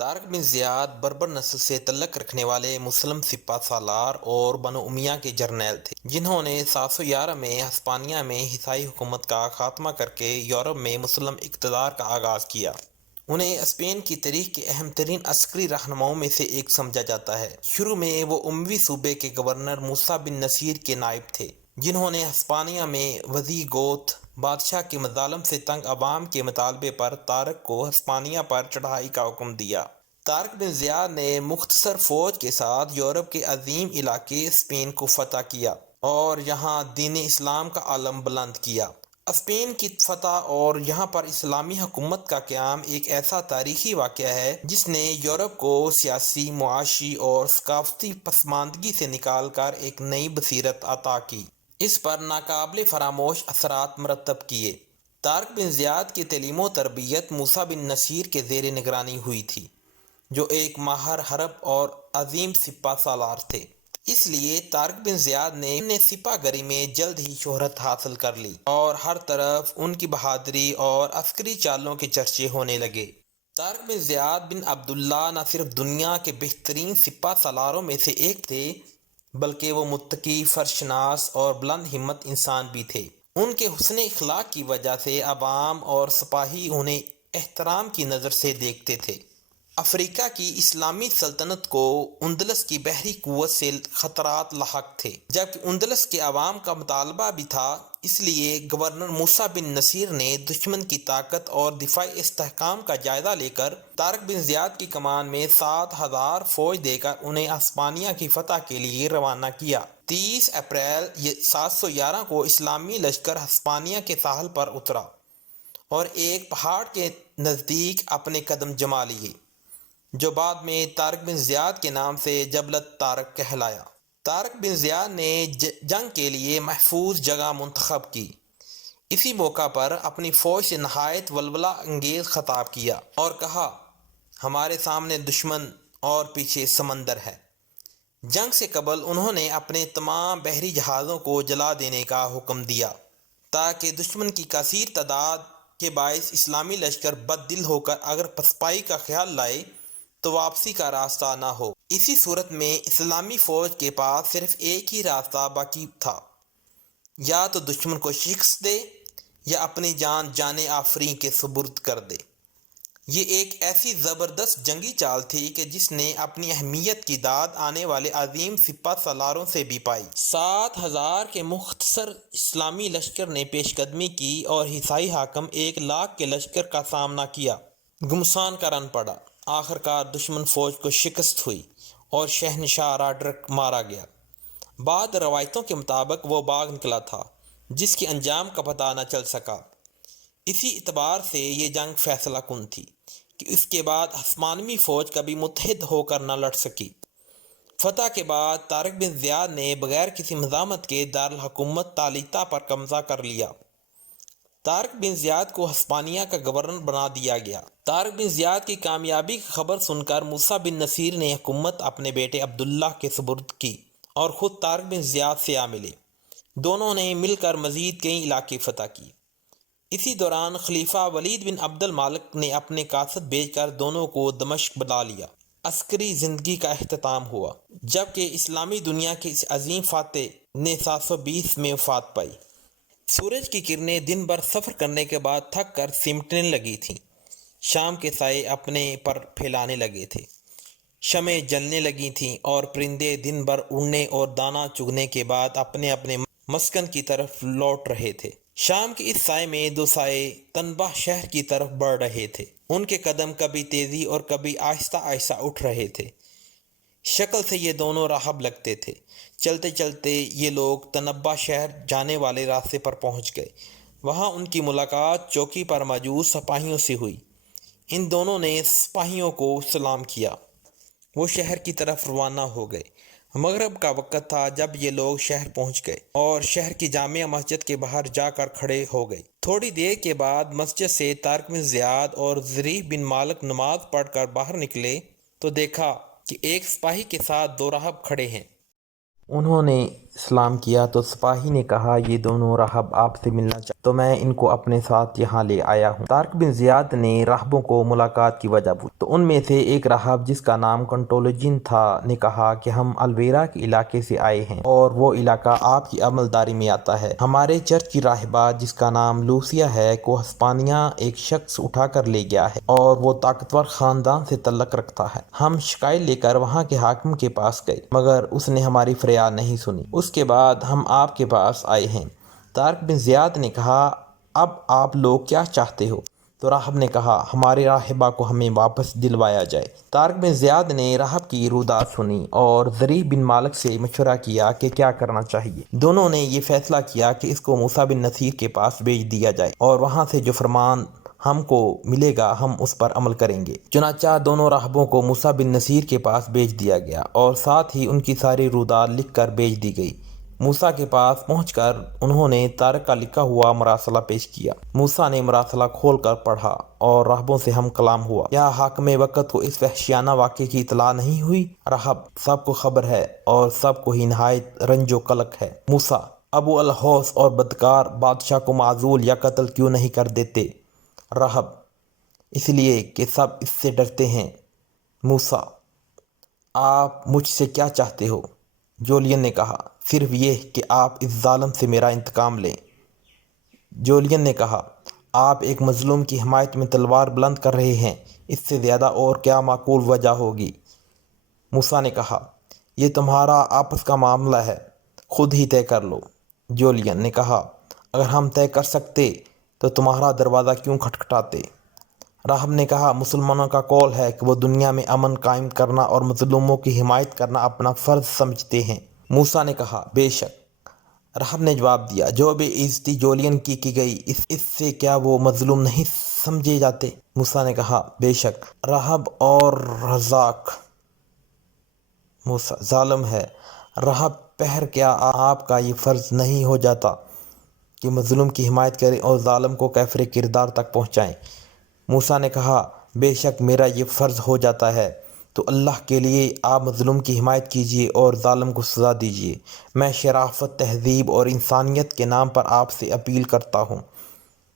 طارق بن زیاد بربر نسل سے تعلق رکھنے والے مسلم سپہ سالار اور بنو امیہ کے جرنیل تھے، جنہوں نے 711 میں ہسپانیہ میں عیسائی حکومت کا خاتمہ کرکے یورپ میں مسلم اقتدار کا آغاز کیا۔ انہیں اسپین کی تاریخ کے اہم ترین عسکری رہنماؤں میں سے ایک سمجھا جاتا ہے۔ شروع میں وہ اموی صوبے کے گورنر موسیٰ بن نصیر کے نائب تھے، جنہوں نے ہسپانیہ میں وزیگوت بادشاہ کے مظالم سے تنگ عوام کے مطالبے پر طارق کو ہسپانیہ پر چڑھائی کا حکم دیا۔ طارق بن زیاد نے مختصر فوج کے ساتھ یورپ کے عظیم علاقے اسپین کو فتح کیا اور یہاں دین اسلام کا علم بلند کیا۔ اسپین کی فتح اور یہاں پر اسلامی حکومت کا قیام ایک ایسا تاریخی واقعہ ہے جس نے یورپ کو سیاسی، معاشی اور ثقافتی پسماندگی سے نکال کر ایک نئی بصیرت عطا کی، اس پر ناقابل فراموش اثرات مرتب کیے۔ طارق بن زیاد کی تعلیم و تربیت موسیٰ بن نصیر کے زیر نگرانی ہوئی تھی، جو ایک ماہر حرب اور عظیم سپہ سالار تھے۔ اس لیے طارق بن زیاد نے سپہ گری میں جلد ہی شہرت حاصل کر لی اور ہر طرف ان کی بہادری اور عسکری چالوں کے چرچے ہونے لگے۔ طارق بن زیاد بن عبداللہ نہ صرف دنیا کے بہترین سپہ سالاروں میں سے ایک تھے، بلکہ وہ متقی، فرشناس اور بلند ہمت انسان بھی تھے۔ ان کے حسن اخلاق کی وجہ سے عوام اور سپاہی انہیں احترام کی نظر سے دیکھتے تھے۔ افریقہ کی اسلامی سلطنت کو اندلس کی بحری قوت سے خطرات لاحق تھے، جبکہ اندلس کے عوام کا مطالبہ بھی تھا۔ اس لیے گورنر موسیٰ بن نصیر نے دشمن کی طاقت اور دفاعی استحکام کا جائزہ لے کر طارق بن زیاد کی کمان میں 7,000 فوج دے کر انہیں ہسپانیہ کی فتح کے لیے روانہ کیا۔ 30 اپریل 711 کو اسلامی لشکر ہسپانیہ کے ساحل پر اترا اور ایک پہاڑ کے نزدیک اپنے قدم جما لیے، جو بعد میں طارق بن زیاد کے نام سے جبلت طارق کہلایا۔ طارق بن زیاد نے جنگ کے لیے محفوظ جگہ منتخب کی۔ اسی موقع پر اپنی فوج سے نہایت ولولہ انگیز خطاب کیا اور کہا، ہمارے سامنے دشمن اور پیچھے سمندر ہے۔ جنگ سے قبل انہوں نے اپنے تمام بحری جہازوں کو جلا دینے کا حکم دیا تاکہ دشمن کی کثیر تعداد کے باعث اسلامی لشکر بد دل ہو کر اگر پسپائی کا خیال لائے تو واپسی کا راستہ نہ ہو۔ اسی صورت میں اسلامی فوج کے پاس صرف ایک ہی راستہ باقی تھا، یا تو دشمن کو شکست دے یا اپنی جان جان آفریں کے سپرد کر دے۔ یہ ایک ایسی زبردست جنگی چال تھی کہ جس نے اپنی اہمیت کی داد آنے والے عظیم سپہ سالاروں سے بھی پائی۔ 7,000 کے مختصر اسلامی لشکر نے پیش قدمی کی اور عیسائی حاکم 1,00,000 کے لشکر کا سامنا کیا۔ گھمسان کا رن پڑا۔ آخر کار دشمن فوج کو شکست ہوئی اور شہنشاہ راڈرک مارا گیا۔ بعض روایتوں کے مطابق وہ بھاگ نکلا تھا، جس کے انجام کا پتہ نہ چل سکا۔ اسی اعتبار سے یہ جنگ فیصلہ کن تھی کہ اس کے بعد ہسپانوی فوج کبھی متحد ہو کر نہ لڑ سکی۔ فتح کے بعد طارق بن زیاد نے بغیر کسی مزاحمت کے دارالحکومت طالطہ پر قبضہ کر لیا۔ طارق بن زیاد کو ہسپانیہ کا گورنر بنا دیا گیا۔ طارق بن زیاد کی کامیابی کی خبر سن کر موسیٰ بن نصیر نے حکومت اپنے بیٹے عبداللہ کے سپرد کی اور خود طارق بن زیاد سے آ ملے۔ دونوں نے مل کر مزید کئی علاقے فتح کیے۔ اسی دوران خلیفہ ولید بن عبد المالک نے اپنے قاصد بھیج کر دونوں کو دمشق بلا لیا۔ عسکری زندگی کا اختتام ہوا، جبکہ اسلامی دنیا کے اس عظیم فاتح نے 720 میں وفات پائی۔ سورج کی کرنیں دن بھر سفر کرنے کے بعد تھک کر سمٹنے لگی تھیں۔ شام کے سائے اپنے پر پھیلانے لگے تھے، شمعیں جلنے لگی تھیں اور پرندے دن بھر اڑنے اور دانہ چگنے کے بعد اپنے اپنے مسکن کی طرف لوٹ رہے تھے۔ شام کے اس سائے میں دو سائے تنبہ شہر کی طرف بڑھ رہے تھے۔ ان کے قدم کبھی تیزی اور کبھی آہستہ آہستہ اٹھ رہے تھے۔ شکل سے یہ دونوں راہب لگتے تھے۔ چلتے چلتے یہ لوگ تنبہ شہر جانے والے راستے پر پہنچ گئے۔ وہاں ان کی ملاقات چوکی پر موجود سپاہیوں سے ہوئی۔ ان دونوں نے سپاہیوں کو سلام کیا۔ وہ شہر کی طرف روانہ ہو گئے۔ مغرب کا وقت تھا جب یہ لوگ شہر پہنچ گئے اور شہر کی جامع مسجد کے باہر جا کر کھڑے ہو گئے۔ تھوڑی دیر کے بعد مسجد سے طارق بن زیاد اور ظریف بن مالک نماز پڑھ کر باہر نکلے تو دیکھا کہ ایک سپاہی کے ساتھ دو راہب کھڑے ہیں۔ انہوں نے سلام کیا تو سپاہی نے کہا، یہ دونوں راہب آپ سے ملنا چاہتے تو میں ان کو اپنے ساتھ یہاں لے آیا ہوں۔ طارق بن زیاد نے راہبوں کو ملاقات کی وجہ پوچھی تو ان میں سے ایک راہب جس کا نام کنٹولوجن تھا نے کہا کہ ہم الویرا کے علاقے سے آئے ہیں اور وہ علاقہ آپ کی عملداری میں آتا ہے۔ ہمارے چرچ کی راہبہ جس کا نام لوسیا ہے کو ہسپانیہ ایک شخص اٹھا کر لے گیا ہے اور وہ طاقتور خاندان سے تعلق رکھتا ہے۔ ہم شکایت لے کر وہاں کے حاکم کے پاس گئے مگر اس نے ہماری فریاد نہیں سنی۔ اس کے بعد ہم آپ کے پاس آئے ہیں۔ طارق بن زیاد نے کہا اب آپ لوگ کیا چاہتے ہو؟ تو راہب نے کہا ہمارے راہبہ کو ہمیں واپس دلوایا جائے۔ طارق بن زیاد نے راہب کی رودات سنی اور ظریف بن مالک سے مشورہ کیا کہ کیا کرنا چاہیے۔ دونوں نے یہ فیصلہ کیا کہ اس کو موسیٰ بن نصیر کے پاس بھیج دیا جائے اور وہاں سے جو فرمان ہم کو ملے گا ہم اس پر عمل کریں گے۔ چنانچہ دونوں راہبوں کو موسیٰ بن نصیر کے پاس بھیج دیا گیا اور ساتھ ہی ان کی ساری رودات لکھ کر بھیج دی گئی۔ موسیٰ کے پاس پہنچ کر انہوں نے طارق کا لکھا ہوا مراسلہ پیش کیا۔ موسیٰ نے مراسلہ کھول کر پڑھا اور راہبوں سے ہم کلام ہوا۔ کیا حاکم وقت کو اس وحشیانہ واقعے کی اطلاع نہیں ہوئی؟ راہب سب کو خبر ہے اور سب کو ہی نہایت رنج و قلق ہے۔ موسیٰ ابو الہوس اور بدکار بادشاہ کو معزول یا قتل کیوں نہیں کر دیتے؟ راہب اس لیے کہ سب اس سے ڈرتے ہیں۔ موسیٰ آپ مجھ سے کیا چاہتے ہو؟ جولین نے کہا صرف یہ کہ آپ اس ظالم سے میرا انتقام لیں۔ جولین نے کہا آپ ایک مظلوم کی حمایت میں تلوار بلند کر رہے ہیں، اس سے زیادہ اور کیا معقول وجہ ہوگی؟ موسیٰ نے کہا یہ تمہارا آپس کا معاملہ ہے، خود ہی طے کر لو۔ جولین نے کہا اگر ہم طے کر سکتے تو تمہارا دروازہ کیوں کھٹکھٹاتے؟ راہب نے کہا مسلمانوں کا قول ہے کہ وہ دنیا میں امن قائم کرنا اور مظلوموں کی حمایت کرنا اپنا فرض سمجھتے ہیں۔ موسیٰ نے کہا بے شک۔ راہب نے جواب دیا جو بے عزتی جولین کی گئی اس سے کیا وہ مظلوم نہیں سمجھے جاتے؟ موسیٰ نے کہا بے شک۔ راہب اور رزاق موسیٰ ظالم ہے۔ راہب پہر کیا آپ کا یہ فرض نہیں ہو جاتا کہ مظلوم کی حمایت کریں اور ظالم کو کیفر کردار تک پہنچائیں؟ موسیٰ نے کہا بے شک میرا یہ فرض ہو جاتا ہے، تو اللہ کے لیے آپ مظلوم کی حمایت کیجیے اور ظالم کو سزا دیجیے۔ میں شرافت، تہذیب اور انسانیت کے نام پر آپ سے اپیل کرتا ہوں۔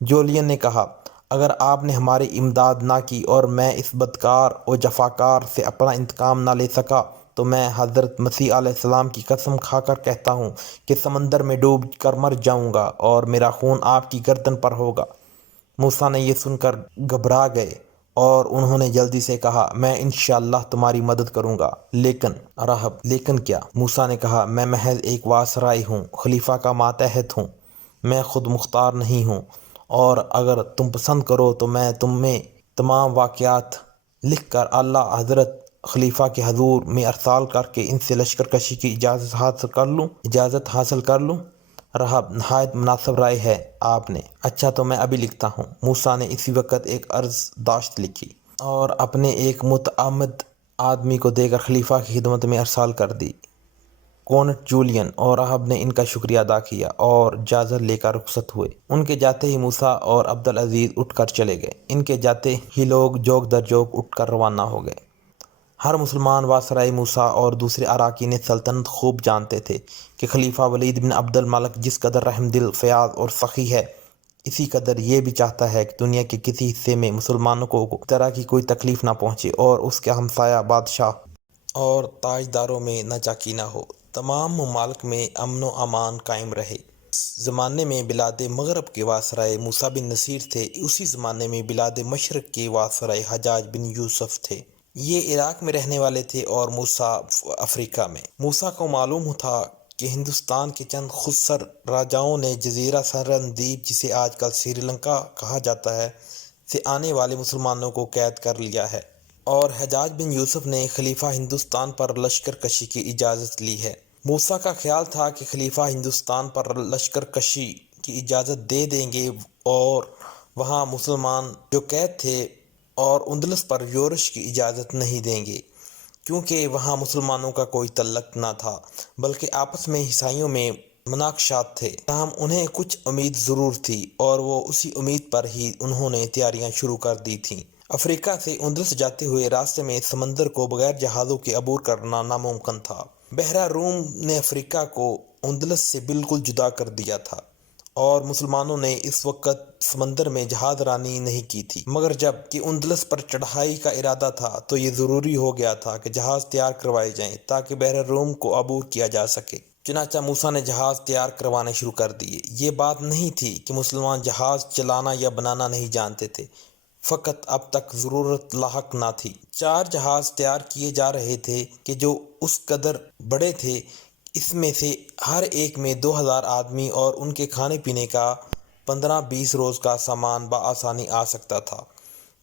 جولین نے کہا اگر آپ نے ہماری امداد نہ کی اور میں اس بدکار و جفاکار سے اپنا انتقام نہ لے سکا تو میں حضرت مسیح علیہ السلام کی قسم کھا کر کہتا ہوں کہ سمندر میں ڈوب کر مر جاؤں گا اور میرا خون آپ کی گردن پر ہوگا۔ موسیٰ نے یہ سن کر گھبرا گئے اور انہوں نے جلدی سے کہا میں انشاءاللہ تمہاری مدد کروں گا۔ لیکن کیا؟ موسیٰ نے کہا میں محض ایک واسرائی ہوں، خلیفہ کا ماتحت ہوں، میں خود مختار نہیں ہوں، اور اگر تم پسند کرو تو میں تمہیں تمام واقعات لکھ کر اعلیٰ حضرت خلیفہ کے حضور میں ارسال کر کے ان سے لشکر کشی کی اجازت حاصل کر لوں۔ راہب نہایت مناسب رائے ہے آپ نے۔ اچھا تو میں ابھی لکھتا ہوں۔ موسیٰ نے اسی وقت ایک عرض داشت لکھی اور اپنے ایک متعمد آدمی کو دے کر خلیفہ کی خدمت میں ارسال کر دی۔ کونٹ جولین اور راہب نے ان کا شکریہ ادا کیا اور اجازت لے کر رخصت ہوئے۔ ان کے جاتے ہی موسیٰ اور عبدالعزیز اٹھ کر چلے گئے۔ ان کے جاتے ہی لوگ جوک در جوک اٹھ کر روانہ ہو گئے۔ ہر مسلمان واسرائے موسیٰ اور دوسرے اراکین سلطنت خوب جانتے تھے کہ خلیفہ ولید بن عبد الملک جس قدر رحم دل، فیاض اور سخی ہے، اسی قدر یہ بھی چاہتا ہے کہ دنیا کے کسی حصے میں مسلمانوں کو اس طرح کی کوئی تکلیف نہ پہنچے اور اس کے ہمسایہ بادشاہ اور تاجداروں میں نہ چاکی نہ ہو، تمام ممالک میں امن و امان قائم رہے۔ اس زمانے میں بلاد مغرب کے واسرائے موسیٰ بن نصیر تھے، اسی زمانے میں بلاد مشرق کے واسرائے حجاج بن یوسف تھے۔ یہ عراق میں رہنے والے تھے اور موسیٰ افریقہ میں۔ موسیٰ کو معلوم تھا کہ ہندوستان کے چند خودسر راجاؤں نے جزیرہ سرندیپ جسے آج کل سری لنکا کہا جاتا ہے سے آنے والے مسلمانوں کو قید کر لیا ہے، اور حجاج بن یوسف نے خلیفہ ہندوستان پر لشکر کشی کی اجازت لی ہے۔ موسیٰ کا خیال تھا کہ خلیفہ ہندوستان پر لشکر کشی کی اجازت دے دیں گے اور وہاں مسلمان جو قید تھے اور اندلس پر یورش کی اجازت نہیں دیں گے، کیونکہ وہاں مسلمانوں کا کوئی تعلق نہ تھا بلکہ آپس میں عیسائیوں میں مناقشات تھے۔ تاہم انہیں کچھ امید ضرور تھی اور وہ اسی امید پر ہی انہوں نے تیاریاں شروع کر دی تھیں۔ افریقہ سے اندلس جاتے ہوئے راستے میں سمندر کو بغیر جہازوں کے عبور کرنا ناممکن تھا۔ بحیرہ روم نے افریقہ کو اندلس سے بالکل جدا کر دیا تھا اور مسلمانوں نے اس وقت سمندر میں جہاز رانی نہیں کی تھی، مگر جب کہ اندلس پر چڑھائی کا ارادہ تھا تو یہ ضروری ہو گیا تھا کہ جہاز تیار کروائے جائیں تاکہ بحر روم کو عبور کیا جا سکے۔ چنانچہ موسیٰ نے جہاز تیار کروانے شروع کر دیے۔ یہ بات نہیں تھی کہ مسلمان جہاز چلانا یا بنانا نہیں جانتے تھے، فقط اب تک ضرورت لاحق نہ تھی۔ 4 جہاز تیار کیے جا رہے تھے کہ جو اس قدر بڑے تھے، اس میں سے ہر ایک میں 2000 آدمی اور ان کے کھانے پینے کا 15-20 روز کا سامان بآسانی آ سکتا تھا۔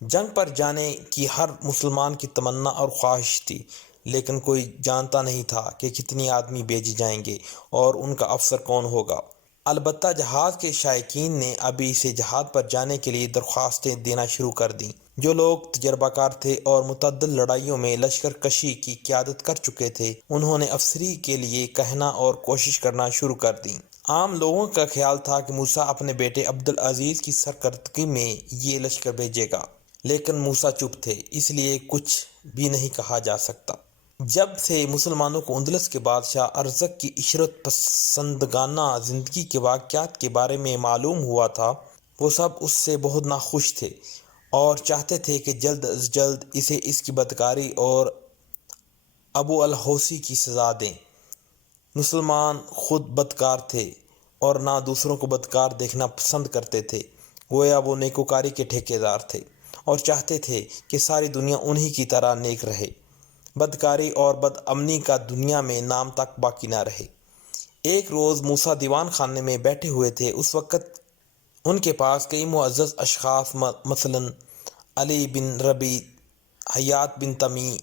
جنگ پر جانے کی ہر مسلمان کی تمنا اور خواہش تھی، لیکن کوئی جانتا نہیں تھا کہ کتنی آدمی بھیجے جائیں گے اور ان کا افسر کون ہوگا۔ البتہ جہاز کے شائقین نے ابھی سے جہاد پر جانے کے لیے درخواستیں دینا شروع کر دیں۔ جو لوگ تجربہ کار تھے اور متعدد لڑائیوں میں لشکر کشی کی قیادت کر چکے تھے، انہوں نے افسری کے لیے کہنا اور کوشش کرنا شروع کر دیں۔ عام لوگوں کا خیال تھا کہ موسیٰ اپنے بیٹے عبدالعزیز کی سرکردگی میں یہ لشکر بھیجے گا، لیکن موسیٰ چپ تھے، اس لیے کچھ بھی نہیں کہا جا سکتا۔ جب سے مسلمانوں کو اندلس کے بادشاہ ارزق کی عشرت پسندانہ زندگی کے واقعات کے بارے میں معلوم ہوا تھا، وہ سب اس سے بہت ناخوش تھے اور چاہتے تھے کہ جلد از جلد اسے اس کی بدکاری اور ابو الہوسی کی سزا دیں۔ مسلمان خود بدکار تھے اور نہ دوسروں کو بدکار دیکھنا پسند کرتے تھے، گویا وہ نیکوکاری کے ٹھیکیدار تھے اور چاہتے تھے کہ ساری دنیا انہی کی طرح نیک رہے، بدکاری اور بد امنی کا دنیا میں نام تک باقی نہ رہے۔ ایک روز موسیٰ دیوان خانے میں بیٹھے ہوئے تھے۔ اس وقت ان کے پاس کئی معزز اشخاص مثلاً علی بن ربیع، حیات بن تمیع،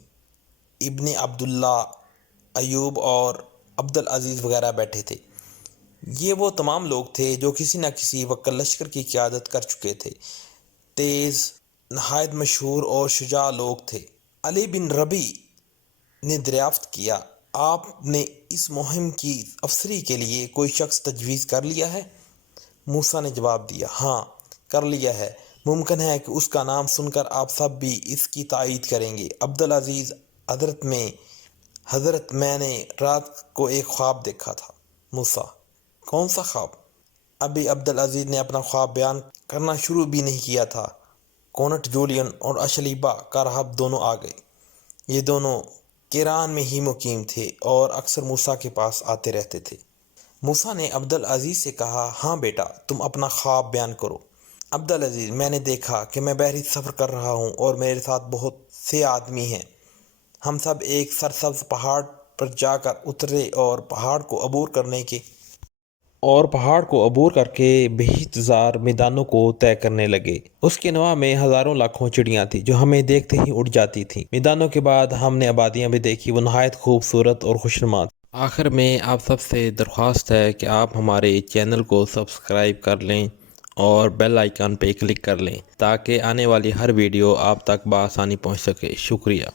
ابن عبداللہ، ایوب اور عبدالعزیز وغیرہ بیٹھے تھے۔ یہ وہ تمام لوگ تھے جو کسی نہ کسی وقت لشکر کی قیادت کر چکے تھے، تیز، نہایت مشہور اور شجاع لوگ تھے۔ علی بن ربیع نے دریافت کیا، آپ نے اس مہم کی افسری کے لیے کوئی شخص تجویز کر لیا ہے؟ موسیٰ نے جواب دیا، ہاں، کر لیا ہے۔ ممکن ہے کہ اس کا نام سن کر آپ سب بھی اس کی تائید کریں گے۔ عبدالعزیز، حضرت میں نے رات کو ایک خواب دیکھا تھا۔ موسیٰ، کون سا خواب؟ ابھی عبدالعزیز نے اپنا خواب بیان کرنا شروع بھی نہیں کیا تھا، کونٹ جولین اور اشلیبا کا راہب دونوں آ گئے۔ یہ دونوں کیران میں ہی مقیم تھے اور اکثر موسیٰ کے پاس آتے رہتے تھے۔ موسیٰ نے عبدالعزیز سے کہا، ہاں بیٹا، تم اپنا خواب بیان کرو۔ عبدالعزیز، میں نے دیکھا کہ میں بحری سفر کر رہا ہوں اور میرے ساتھ بہت سے آدمی ہیں۔ ہم سب ایک سرسبز پہاڑ پر جا کر اترے اور پہاڑ کو عبور کر کے بہت زار میدانوں کو طے کرنے لگے۔ اس کے نواح میں ہزاروں لاکھوں چڑیاں تھیں جو ہمیں دیکھتے ہی اڑ جاتی تھیں۔ میدانوں کے بعد ہم نے آبادیاں بھی دیکھی، وہ نہایت خوبصورت اور خوشنما تھیں۔ آخر میں آپ سب سے درخواست ہے کہ آپ ہمارے چینل کو سبسکرائب کر لیں اور بیل آئیکن پہ کلک کر لیں تاکہ آنے والی ہر ویڈیو آپ تک بآسانی پہنچ سکے۔ شکریہ۔